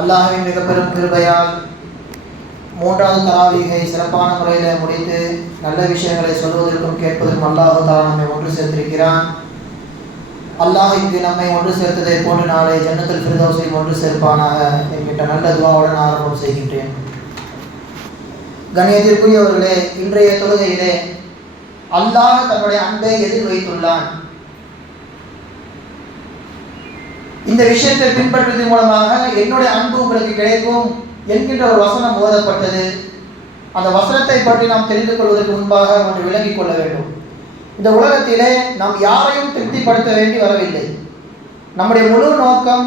அல்லாஹின் மிக பெரும் கிருபையால் மூன்றாவது தராவீகை சிறப்பான முறையில் முடித்து நல்ல விஷயங்களை சொல்வதற்கும் கேட்பதற்கும் அல்லாஹு தாலா நம்மை ஒன்று சேர்த்திருக்கிறான். அல்லாஹ் இங்கு நம்மை ஒன்று சேர்த்ததை போன்று நாளை ஜன்னத்தில் ஃபிர்தௌஸை ஒன்று சேர்ப்பானாக என்கின்ற நல்ல துவாவுடன் ஆரம்பம் செய்கின்றேன். கணியத்திற்குரியவர்களே இன்றைய தொழுகையிலே அல்லாஹ் தன்னுடைய அன்பை எதிர் வைத்துள்ளான் இந்த விஷயத்தை பின்பற்றுவதன் மூலமாக என்னுடைய அன்பு உங்களுக்கு கிடைக்கும் என்கின்ற ஒரு வசனம் ஓதப்பட்டது. அந்த வசனத்தை பற்றி நாம் தெரிந்து கொள்வதற்கு முன்பாக ஒன்று விளங்கிக் கொள்ள வேண்டும். இந்த உலகத்திலே நாம் யாரையும் திருப்திப்படுத்த வேண்டி வரவில்லை. நம்முடைய முழு நோக்கம்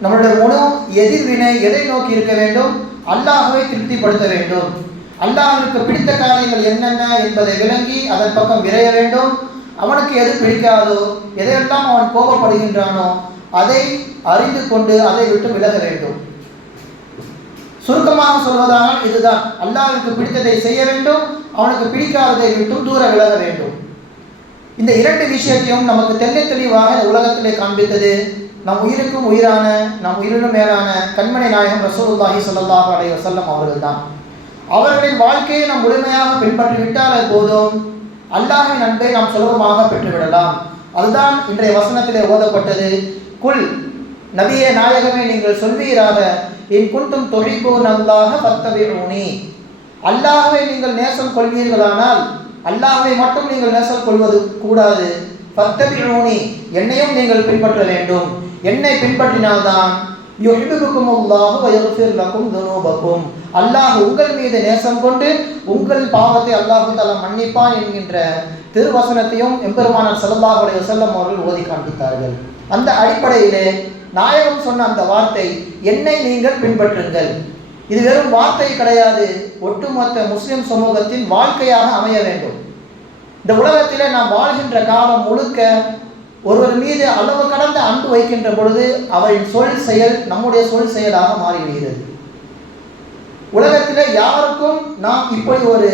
நம்முடைய முழு எதிர்வினை எதை நோக்கி இருக்க வேண்டும்? அல்லாஹவை திருப்திப்படுத்த வேண்டும். அல்லாஹிற்கு பிடித்த காரியங்கள் என்னென்ன என்பதை விளங்கி அதன் பக்கம் விரைய வேண்டும். அவனுக்கு எது பிடிக்காதோ எதையெல்லாம் அவன் கோபப்படுகின்றானோ அதை அறிந்து கொண்டு அதை விட்டு விலக வேண்டும். சுருக்கமாக சொல்வதானால் இதுதான். அல்லாவிற்கு பிடித்ததை செய்ய வேண்டும் அவனுக்கு பிடிக்காததை விட்டும் தூர விலக வேண்டும். இந்த இரண்டு விஷயத்தையும் நமக்கு தெல்ல தெளிவாக இந்த உலகத்திலே காண்பித்தது. நம் உயிருக்கும் உயிரான நம் உயிரினும் மேலான கண்மணி நாயகம் ரசூலுல்லாஹி ஸல்லல்லாஹு அலைஹி வஸல்லம் அவர்கள்தான். அவர்களின் வாழ்க்கையை நாம் முழுமையாக பின்பற்றிவிட்டால் போதும். அல்லாஹின் அன்பை நாம் சுலபமாக பெற்றுவிடலாம். அதுதான் இன்றைய வசனத்திலே ஓதப்பட்டது. குல் நபியே நாயகமே நீங்கள் சொல்வீராக என் குண்டும் தொழிப்பூர் நல்லாக பத்தபிஊனி அல்லாஹ்வை நீங்கள் நேசம் கொள்வீர்களானால் அல்லாஹ்வை மட்டும் நீங்கள் நேசம் கொள்வது கூடாது. பத்தபிஊனி என்னையும் நீங்கள் பின்பற்ற வேண்டும். என்னை பின்பற்றினால்தான் யுஹிபுக்கும் அல்லாஹு வயகுஃபிர் லக்கும் துனூபக்கும் அல்லாஹ் உங்கள் மீது நேசம் கொண்டு உங்கள் பாவத்தை அல்லாஹு தலா மன்னிப்பான் என்கின்ற திருவசனத்தையும் எம்பெருமானார் ஸல்லல்லாஹு செல்லம் அவர்கள் ஓதி காண்பித்தார்கள். அந்த அடிப்படையிலே நாயகம் சொன்ன அந்த வார்த்தை என்னை நீங்கள் பின்பற்றுங்கள். இது வெறும் வார்த்தை கிடையாது. ஒட்டுமொத்த முஸ்லிம் சமூகத்தின் வாழ்க்கையாக அமைய வேண்டும். இந்த உலகத்திலே நாம் வாழ்கின்ற காலம் முழுக்க ஒருவர் மீது அளவு கடந்த அன்பு வைக்கின்ற பொழுது அவரின் சொல் செயல் நம்முடைய சொல் செயலாக மாறிவிடுகிறது. உலகத்தில் யாருக்கும் நாம் இப்படி ஒரு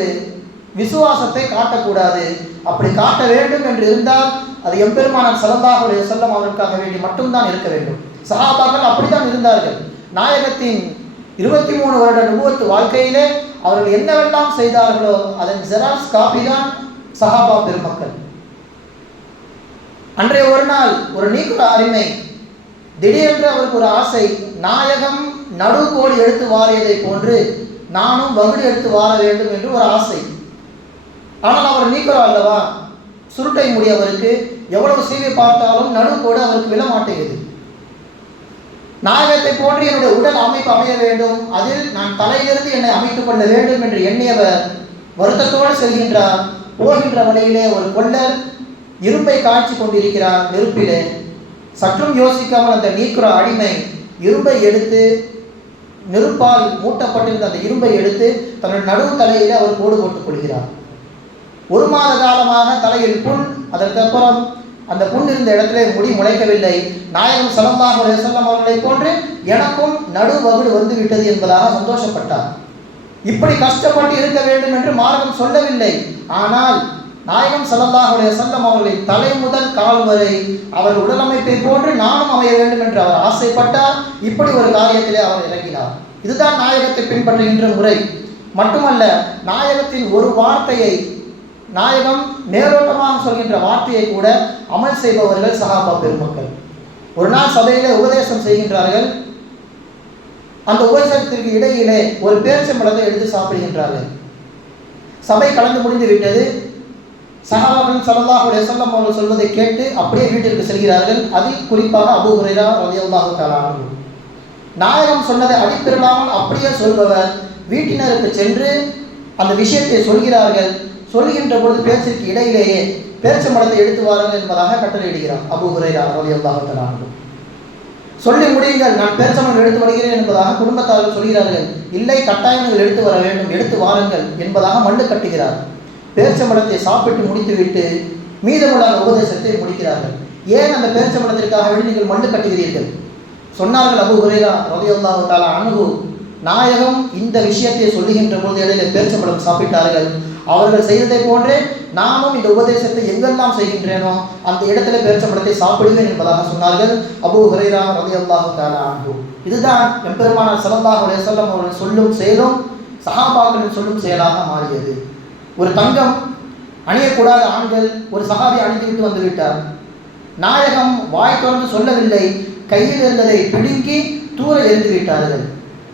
விசுவாசத்தை காட்டக்கூடாது. அப்படி காட்ட வேண்டும் என்று இருந்தால் அது எம்பெருமானார் ஸல்லல்லாஹு அலைஹி வஸல்லம் அவர்களுக்காக வேண்டி மட்டும்தான் இருக்க வேண்டும். சஹாபாக்கள் அப்படித்தான் இருந்தார்கள். நாயகத்தின் இருபத்தி மூணு வருட நுபுவத்து வாழ்க்கையிலே அவர்கள் என்னவெல்லாம் செய்தார்களோ அதன் ஜெராக்ஸ் காப்பி தான் சஹாபா பெருமக்கள். அன்றைய ஒரு நாள் ஒரு நீக்குற அருமை. திடீரென்று அவருக்கு ஒரு ஆசை நாயகம் நடுகோடு எடுத்து வாரியதை போன்று நானும் வகுடு எடுத்து வாழ வேண்டும் என்று ஒரு ஆசை. ஆனால் அவர் நீக்கிறோம் அல்லவா? சுருட்டை முடியவருக்கு எவ்வளவு சீவி பார்த்தாலும் நடுக்கோடு அவருக்கு விழ மாட்டேங்குது. நாயகத்தை போன்று என்னுடைய உடல் அமைப்பு அமைய வேண்டும். அதில் நான் தலையிலிருந்து என்னை அமைத்துக் கொள்ள வேண்டும் என்று எண்ணியவர் வருத்தத்தோடு செல்கின்றார். போகின்ற வழியிலே ஒரு கொள்ளர் இரும்பை காய்ச்சி கொண்டிருக்கிறார் நெருப்பிலே. சற்றும் யோசிக்காமல் அந்த நீக்குற அடிமை இரும்பை எடுத்து நெருப்பால் மூட்டப்பட்டிருந்த அந்த இரும்பை எடுத்து தன்னுடைய நடுவு தலையில் அவர் கோடு போட்டுக் கொள்கிறார். ஒரு மாத காலமாக தலையில் புண் அதற்கப்புறம் அந்த புண் இருந்த இடத்திலே முடி முளைக்கவில்லை. நாயகம் சலம்பாக செல்லம் அவர்களை போன்று எனக்கும் நடு வகுடு வந்து விட்டது என்பதாக சந்தோஷப்பட்டார். இப்படி கஷ்டப்பட்டு இருக்க வேண்டும் என்று மார்க்கம் சொல்லவில்லை. ஆனால் நாயகம் சல்லல்லாஹுடைய செல்லம் அவர்களை தலை முதல் கால் வரை அவர் உடலமைப்பை போன்று நானும் அமைய வேண்டும் என்று அவர் ஆசைப்பட்டார். இப்படி ஒரு காரியத்திலே அவர் இறங்கினார். இதுதான் நாயகத்தை பின்பற்றுகின்ற முறை. மட்டுமல்ல நாயகத்தின் ஒரு வார்த்தையை நாயகம் மேலோட்டமாக சொல்கின்ற வார்த்தையை கூட அமல் செய்பவர்கள் சகாபா பெருமக்கள். ஒரு நாள் சபையிலே உபதேசம் செய்கின்றார்கள். அந்த உபதேசத்திற்கு இடையிலே ஒரு பேரிச்சம்பழத்தை எடுத்து சாப்பிடுகின்றார்கள். சபை கலந்து முடிந்து விட்டது. சஹாபாக்கள் சல்லல்லாஹு அலைஹி அவர்கள் சொல்வதை கேட்டு அப்படியே வீட்டிற்கு செல்கிறார்கள். அதில் குறிப்பாக அபு ஹுரைரா ரலியல்லாஹு தஆலா நாயகம் சொன்னதை அடிப்பிரலாமல் அப்படியே சொல்பவர் வீட்டினருக்கு சென்று அந்த விஷயத்தை சொல்கிறார்கள். சொல்கின்ற பொழுது பேச்சிற்கு இடையிலேயே பேச்சு மடத்தை எடுத்து வாருங்கள் என்பதாக கட்டளையிடுகிறார் அபூ ஹுரைரா ரலியல்லாஹு தஆலா சொல்லி முடியுங்கள் நான் பேச்சமன் எடுத்து வருகிறேன் என்பதாக குடும்பத்தார்கள் சொல்கிறார்கள். இல்லை கட்டாயம் நீங்கள் எடுத்து வர வேண்டும் எடுத்து வாருங்கள் என்பதாக மண்ணு கட்டுகிறார். பேரிச்சம்பழத்தை சாப்பிட்டு முடித்துவிட்டு மீதமுள்ள உபதேசத்தை முடிக்கிறார்கள். ஏன் அந்த பேரிச்சம்பழத்திற்காக வேண்டி நீங்கள் மண்ணு கட்டுகிறீர்கள்? சொன்னார்கள் அபு ஹுரேரா ரதியுல்லாஹு தாலா அணுகு நாயகம் இந்த விஷயத்தை சொல்லுகின்ற பொழுது இடையில பேரிச்சம்பழம் சாப்பிட்டார்கள். அவர்கள் செய்ததை போன்றே நாமும் இந்த உபதேசத்தை எங்கெல்லாம் செய்கின்றேனோ அந்த இடத்துல பேரிச்சம்பழத்தை சாப்பிடுவேன் என்பதாக சொன்னார்கள் அபு ஹுரேரா ரலியல்லாஹு தஆலா இதுதான் எம்பெருமானார் சிறந்தாக அலைஹி அவர்கள் சொல்லும் செயலும் சஹாபாக்களின் சொல்லும் செயலாக மாறியது. ஒரு தங்கம் அணியக்கூடாத ஆண்கள் ஒரு சகாபி அணிந்துவிட்டு வந்து விட்டார். நாயகம் வாய் தொடர்ந்து சொல்லவில்லை கையில் இருந்ததை பிடுங்கி தூர எழுந்து விட்டார்கள்.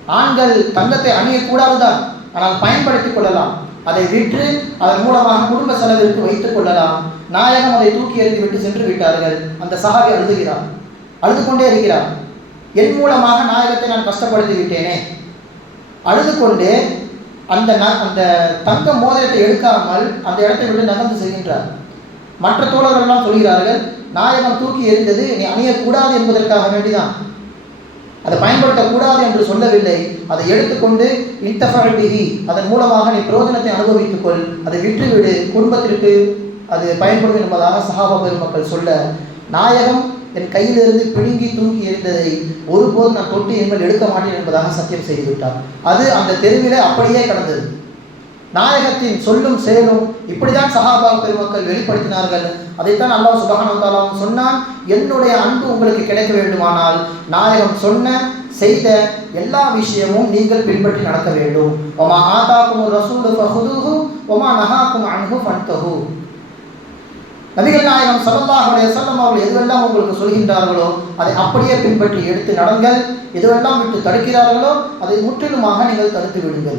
ஆண்கள் தங்கத்தை அணியக்கூடாதுதான் ஆனால் பயன்படுத்திக் கொள்ளலாம். அதை விற்று அதன் மூலமாக குடும்ப செலவிற்கு வைத்துக் கொள்ளலாம். நாயகம் அதை தூக்கி எறிந்து விட்டு சென்று விட்டார்கள். அந்த சகாபி அழுதுகிறார். அழுது கொண்டே இருக்கிறார். என் மூலமாக நாயகத்தை நான் கஷ்டப்படுத்தி விட்டேனே. அழுது கொண்டு அந்த அந்த தங்க மோதிரத்தை எடுக்காமல் அந்த இடத்தை விட்டு நகர்ந்து செல்கின்றார். மற்ற தோழர்கள்லாம் சொல்கிறார்கள் நாயகம் தூக்கி எறிந்தது நீ அணியக்கூடாது என்பதற்காக வேண்டிதான். அதை பயன்படுத்தக்கூடாது என்று சொல்லவில்லை. அதை எடுத்துக்கொண்டு இன்தஃபல் அதன் மூலமாக நீ பிரயோஜனத்தை அனுபவித்துக் கொள் அதை விற்றுவிடு. குடும்பத்திற்கு அது பயன்படும் என்பதாக சஹாபா பெருமக்கள் சொல்ல நாயகம் என் கையிலிருந்து பிடுங்கி தூங்கி எறிந்ததை ஒருபோது நான் தொட்டு என்பது எடுக்க மாட்டேன் என்பதாக சத்தியம் செய்து விட்டார் அது அந்த தெருவிலே அப்படியே கடந்தது. நாயகத்தின் சொல்லும் செயலும் இப்படிதான் சஹாபா பெருமக்கள் வெளிப்படுத்தினார்கள். அதைத்தான் அல்லாஹ் சுபஹானஹு சொன்னான் என்னுடைய அன்பு உங்களுக்கு கிடைக்க வேண்டுமானால் நாயகம் சொன்ன செய்த எல்லா விஷயமும் நீங்கள் பின்பற்றி நடக்க வேண்டும். ஒமா ஆதாக்கும் ரசூலு ஃபஹுதுஹு ஒமா நஹாக்கும் அன்ஹு ஃபன்தஹு. நபிகள் நாயகம் ஸல்லல்லாஹு செல்லம் அவர்கள் எதுவெல்லாம் உங்களுக்கு சொல்கின்றார்களோ அதை அப்படியே பின்பற்றி எடுத்து நடங்கள். எதுவெல்லாம் விட்டு தடுக்கிறார்களோ அதை முற்றிலுமாக நீங்கள் தடுத்து விடுங்கள்.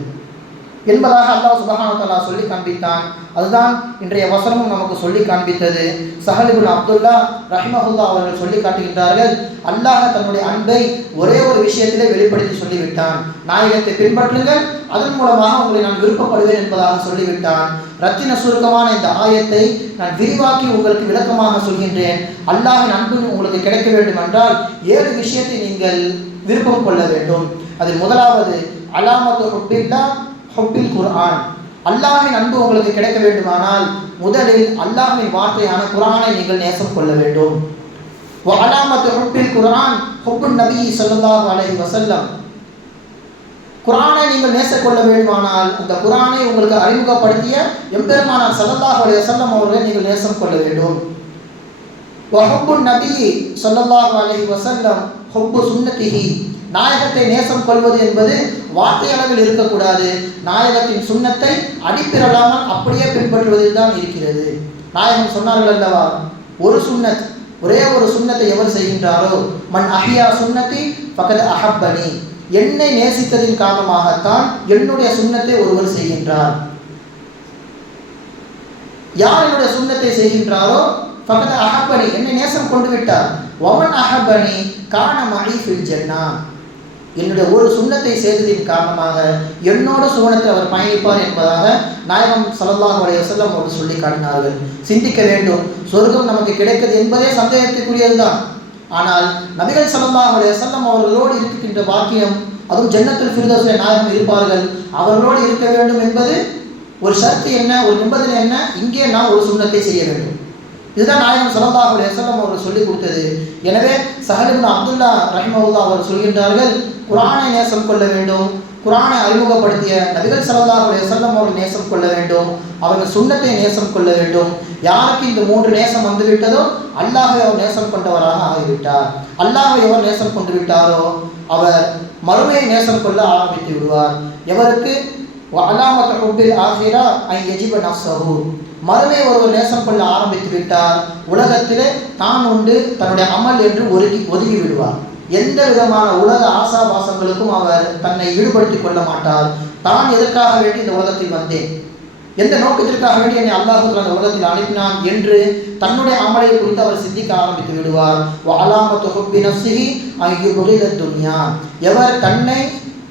என்பதாக அல்லாஹ் சுபஹானத்தல்லா சொல்லி காண்பித்தான். அதுதான் இன்றைய வசனமும் நமக்கு சொல்லி காண்பித்தது. சஹலிபுல் அப்துல்லா ரஹிமஹுல்லா அவர்கள் சொல்லி காட்டுகின்றார்கள் அல்லாஹ் தன்னுடைய அன்பை ஒரே ஒரு விஷயத்திலே வெளிப்படுத்தி சொல்லிவிட்டான். நாயகத்தை பின்பற்றுங்கள் அதன் மூலமாக உங்களை நான் விருப்பப்படுவேன் என்பதாக சொல்லிவிட்டான். ரத்தின சுருக்கமான இந்த ஆயத்தை நான் விரிவாக்கி உங்களுக்கு விளக்கமாக சொல்கின்றேன். அல்லாஹின் அன்பு உங்களுக்கு கிடைக்க வேண்டும் என்றால் ஏழு விஷயத்தை நீங்கள் விருப்பம் கொள்ள வேண்டும். அது முதலாவது அலாமத்து ஹுப்பில்லா ஹுப்பில் குர்ஆன். அல்லாஹின் அன்பு உங்களுக்கு கிடைக்க வேண்டுமானால் முதலில் அல்லாஹின் வார்த்தையான குரானை நீங்கள் நேசம் கொள்ள வேண்டும். அலாமத்து ஹுப்பில் குர்ஆன் ஹுப்புன் நபி ஸல்லல்லாஹு அலை வசல்லம் குரானை நீங்கள் நேசக்கொள்ள வேண்டுமானால் அந்த குரானை உங்களுக்கு அறிமுகப்படுத்திய எம்பெருமானார் ஸல்லல்லாஹு அலைஹி அவர்களை நீங்கள் நேசம் கொள்ள வேண்டும். வஹப்பு நபி ஸல்லல்லாஹு அலஹி வசல்லம் ஹொப்பு சுண்ணத்திஹி நாயகத்தை நேசம் கொள்வது என்பது வார்த்தை அளவில் இருக்கக்கூடாது. நாயகத்தின் சுண்ணத்தை அடிப்பிரலாமல் அப்படியே பின்பற்றுவதில் தான் இருக்கிறது. நாயகம் சொன்னார்கள் அல்லவா ஒரு சுண்ணத் ஒரே ஒரு சுண்ணத்தை எவர் செய்கின்றாரோ? மன் அஹியா சுண்ணத்தி பக்கத்து அஹப்பனி. என்னை நேசித்ததின் காரணமாகத்தான் என்னுடைய சுண்ணத்தை ஒருவர் செய்கின்றார். யார் என்னுடைய சுண்ணத்தை செய்கின்றாரோ பகத அகப்பணி என்னை நேசம் கொண்டு விட்டார். ஒமன் அகப்பணி காரணமாகி மழை ஃபில் ஜன்னா. என்னுடைய ஒரு சுண்ணத்தை செய்ததின் காரணமாக என்னோட சுவனத்தில் அவர் பயணிப்பார் என்பதாக நாயகம் ஸல்லல்லாஹு அலைஹி வஸல்லம் அவர்கள் சொல்லி காட்டினார்கள். சிந்திக்க வேண்டும். சொர்க்கம் நமக்கு கிடைக்கிறது என்பதே சந்தேகத்துக்குரியதுதான் ஆனால் நபிகள் ஸல்லல்லாஹு செல்லம் அவர்களோடு இருக்கின்ற பாக்கியம் அதுவும் ஜன்னத்தில் ஃபிர்தௌஸில் நாயகம் இருப்பார்கள். அவர்களோடு இருக்க வேண்டும் என்பது ஒரு ஷர்த்து என்ன ஒரு நிபந்தனை என்ன? இங்கே நாம் ஒரு சுண்ணத்தை செய்ய வேண்டும். இதுதான் நாயகம் ஸல்லல்லாஹு செல்லம் அவர்கள் சொல்லிக் கொடுத்தது. எனவே சஹலிபின் அப்துல்லா ரஹிமவுல்லா அவர் சொல்கின்றார்கள் குரானை நேசம் கொள்ள வேண்டும். குரானை அறிமுகப்படுத்திய நபிகள் ஸல்லல்லாஹு செல்லம் அவர்கள் நேசம் கொள்ள வேண்டும். அவர்கள் சுண்ணத்தை நேசம் கொள்ள வேண்டும். யாருக்கு இந்த மூன்று நேசம் வந்து விட்டதோ அல்லாஹை அவர் நேசம் கொண்டவராக ஆகிவிட்டார். அல்லாஹை எவர் நேசம் கொண்டு விட்டாரோ அவர் மறுமையை நேசம் கொள்ள ஆரம்பித்து விடுவார். எவருக்கு? அலாமத்த ஹுப்பில் ஆகிரா ஐ எஜிப நஃப்ஸஹு. மறுமை ஒருவர் நேசம் கொள்ள ஆரம்பித்து விட்டார். உலகத்திலே தான் உண்டு தன்னுடைய அமல் என்று ஒதுக்கி ஒதுங்கி விடுவார். எந்த விதமான உலக ஆசாபாசங்களுக்கும் அவர் தன்னை ஈடுபடுத்திக் கொள்ள மாட்டார். தான் எதற்காக வேண்டி இந்த உலகத்தில் வந்தேன்? எந்த நோக்கத்திற்காக வேண்டி என்னை அல்லாஹு அந்த உலகத்தில் அனுப்பினான் என்று தன்னுடைய அமலை குறித்து அவர் சிந்திக்க ஆரம்பித்து விடுவார். வாலாம தொகுப்பின சிகி நஃப்ஸிஹி ஐயு துன்யா. எவர் தன்னை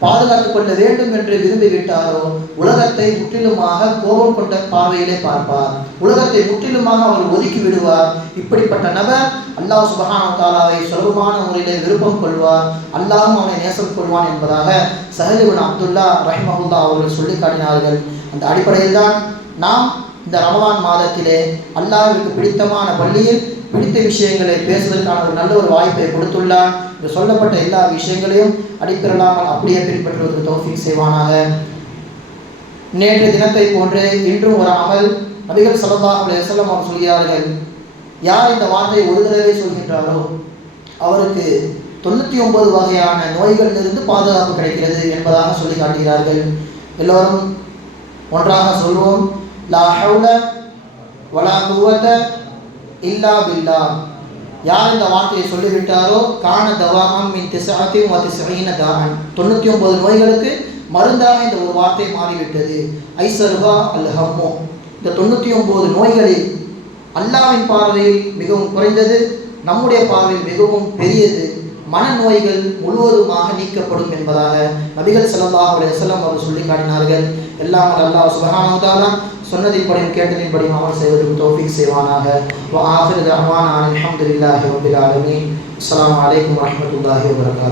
பாதுகாத்துக் கொள்ள வேண்டும் என்று விரும்பிவிட்டாரோ உலகத்தை முற்றிலுமாக கோபம் கொண்ட பார்வையிலே பார்ப்பார். உலகத்தை முற்றிலுமாக அவர் ஒதுக்கி விடுவார். இப்படிப்பட்ட நபர் அல்லாஹ் சுபஹான தாலாவை சுலபமான முறையிலே விருப்பம் கொள்வார். அல்லாஹும் அவனை நேசம் கொள்வான் என்பதாக சஹலிபின் அப்துல்லா ரஹிமஹுல்லா அவர்கள் சொல்லி காட்டினார்கள். அந்த அடிப்படையில் தான் நாம் இந்த ரமலான் மாதத்திலே அல்லாஹிற்கு பிடித்தமான பள்ளியில் பிடித்த விஷயங்களை பேசுவதற்கான ஒரு நல்ல ஒரு வாய்ப்பை கொடுத்துள்ளான் இந்த சொல்லப்பட்ட எல்லா விஷயங்களையும் அடிப்பிரலாமல் அப்படியே பின்பற்றுவதற்கு தோஃபிக் செய்வானாக. நேற்று தினத்தை போன்று இன்றும் ஒரு அமல் நபிகள் ஸல்லல்லாஹு அலைஹி அவர் சொல்கிறார்கள் யார் இந்த வார்த்தையை ஒரு தடவை சொல்கின்றாரோ அவருக்கு தொண்ணூற்றி ஒன்பது வகையான நோய்களிலிருந்து பாதுகாப்பு கிடைக்கிறது என்பதாக சொல்லி காட்டுகிறார்கள். எல்லோரும் ஒன்றாக சொல்வோம் லா ஹவுல வலா குவத இல்லா பில்லா யார் இந்த வார்த்தையை சொல்லிவிட்டாரோ காண தவாமம் மின் திசாத்தி திசைன தாமன் தொண்ணூற்றி ஒன்பது நோய்களுக்கு மருந்தாக இந்த ஒரு வார்த்தை மாறிவிட்டது. ஐசர்வா அல் ஹம்மோ இந்த தொண்ணூற்றி ஒன்பது நோய்களில் அல்லாவின் பார்வையில் மிகவும் குறைந்தது நம்முடைய பார்வையில் மிகவும் பெரியது. மனநோய்கள் முழுவதுமாக நீக்கப்படும் என்பதாக நபிகள் ஸல்லல்லாஹு அலைஹி வஸல்லம் அவர் சொல்லி காட்டினார்கள் எல்லாம் அல்லாஹ் சுப்ஹானஹு सुन्नत पढ़ी कैटलिन पढ़ी अमल से तौफीक से वाना है। व आखिर दावाना अलहमदिल्ला रबीआलमीन अल्लाम वरहमल वर्का